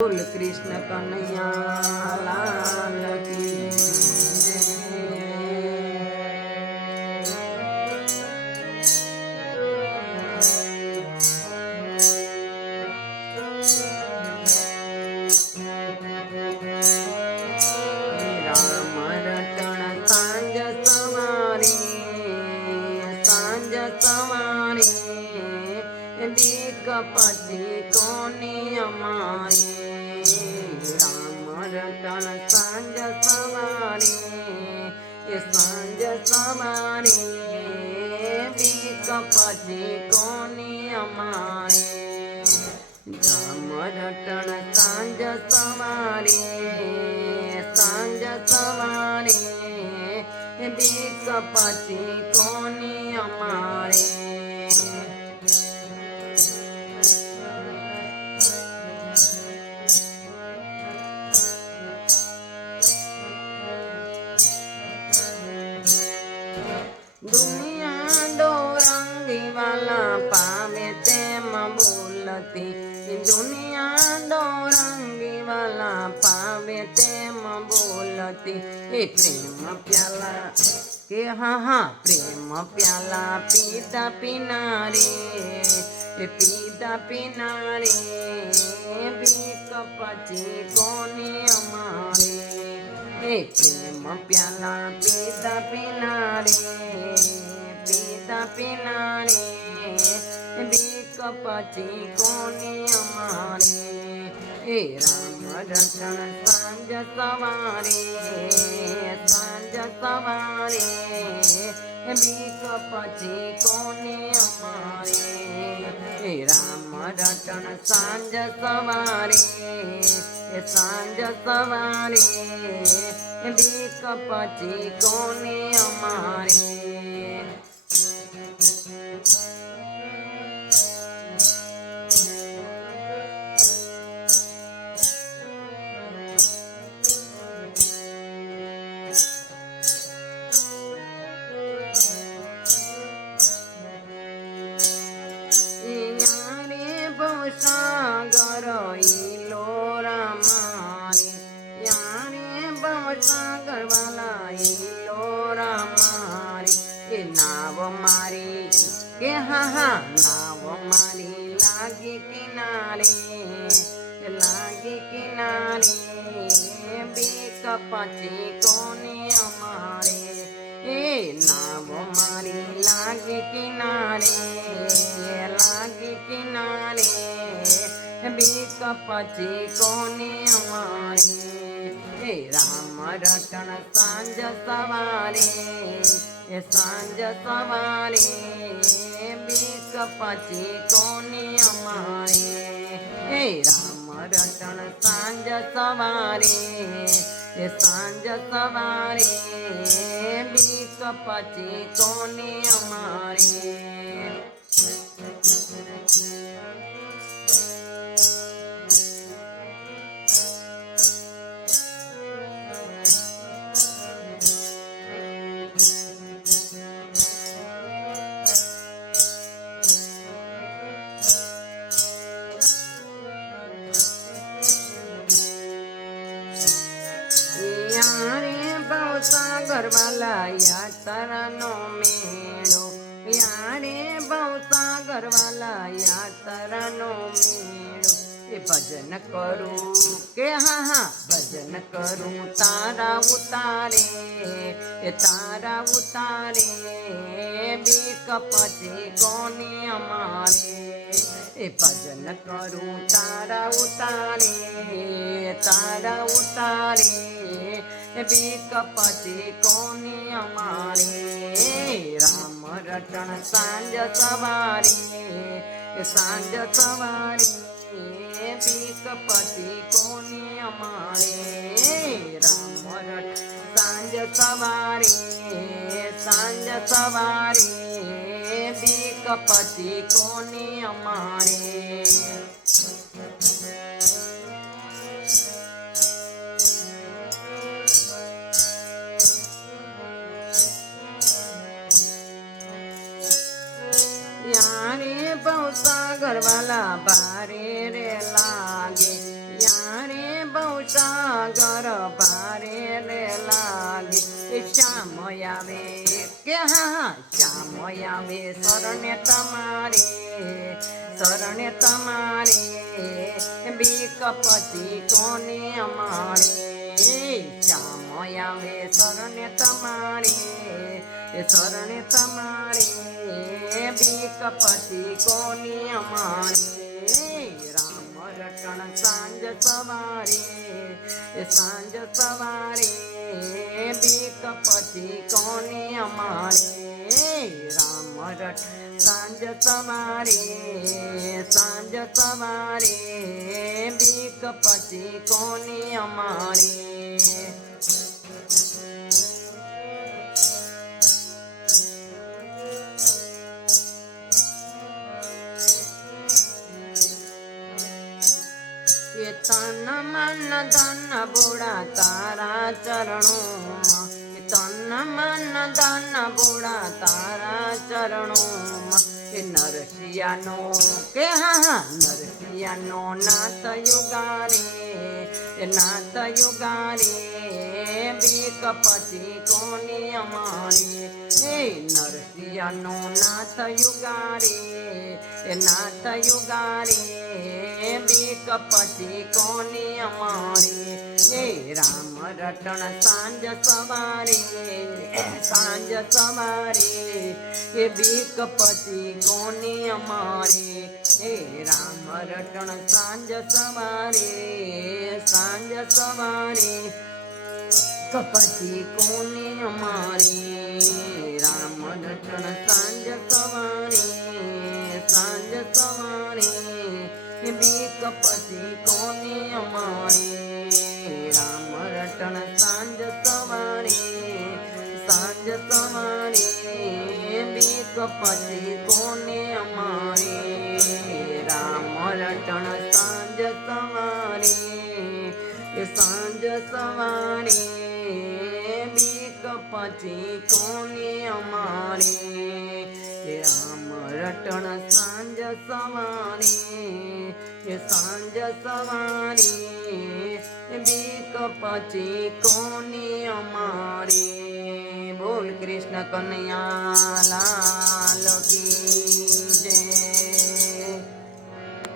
बोल कृष्ण कन्हैया लाल की राम रटण सांज सवारी बीक पछी कोनी अमारी राम रटण सांज सवारी बीक पछी कोनी अमारी राम रटण सांज सवारी बीक पछी कोनी अमारे दुनिया दो रंगी वाला पावे तेम बोलती दुनिया दो रंगी वाला पावे तेम बोलती प्रेम प्याला के हाँ प्रेम प्याला पीता पिनारे बीक पछी कोनी अमारे प्रेम प्याला पीता पिनारे बीक पछी कोनी अमारे राम रटण सांज सवारी बीक पछी कोनी अमारे राम रटण सांज सवारी बीक पछी कोनी अमारे सागर इलोरा मारे यारे सागर वाला इलोरा मारे नाव मारी के हाँ नाव मारी लागे किनारे बीक पछी कोनी अमारे नाव मारी लागे किनारे बीक पछी कोनी अमारी राम रटण सांज सवारी बीक पछी कोनी अमारी राम रटण सांज सवारी बीक पछी कोनी अमारी सागर वाला यात्रा नो मेड़ो यारे सागर वाला यात्रा नो मेड़ो भजन करूं के हाँ भजन करूं तारा उतारे बीक पछी कोनी अमारे भजन करूं तारा उतारे बीक पछी कोनी अमारे राम रटण सांज सवारी बीक पछी कोनी अमारे राम रटण सांज सवारी बीक पछी कोनी अमारे यारे सागर वाला बारे रे लागे સાગર પારે રે લાગે શ્યામ આવે કે હા શ્યામ આવે શરણે તમારે શરણે તમારે બીક પછી કોને અમારે શ્યામ આવે શરણે તમારે શરણે તમારે બીક પછી કોની અમારે રામ રટણ સાંજ સવારે સાંજ સવારે બીક પછી કોની અમારે રામ રટણ સાંજ સવારે સાંજ સવારે બીક પછી કોની અમારે તન મન ધન બોડા તારા ચરણોમાં તન મન ધન બોડા તારા ચરણોમાં નરસિયાનો કે હા નરસિયાનો નાથ યુગારે નાથ યુગારે બીક પછી કોની અમારી નરસિયાનો નાથ યુગારે નાથ યુગારે બીક પછી કોની અમારી રામ રટણ સાંજ સવારે સાંજ સવારે બીક પછી કોની અમારી રામ રટણ સાંજ સવારે સાંજ સવારે પછી કોની અમારી રામ રટણ સાંજ સવારે સાંજ સવારે બીક પછી કોની અમારી રામ રટણ સાંજ સવારે સાંજ સવારે બીક પછી કોની અમારી રામ રટણ સાંજ સવારે સાંજ સવારે બીક પછી કોની અમારી રામ રટણ સાંજ સવારે સાંજ સવારે બીક પછી કોની અમારી બોલ કૃષ્ણ કનૈયા લાલ કી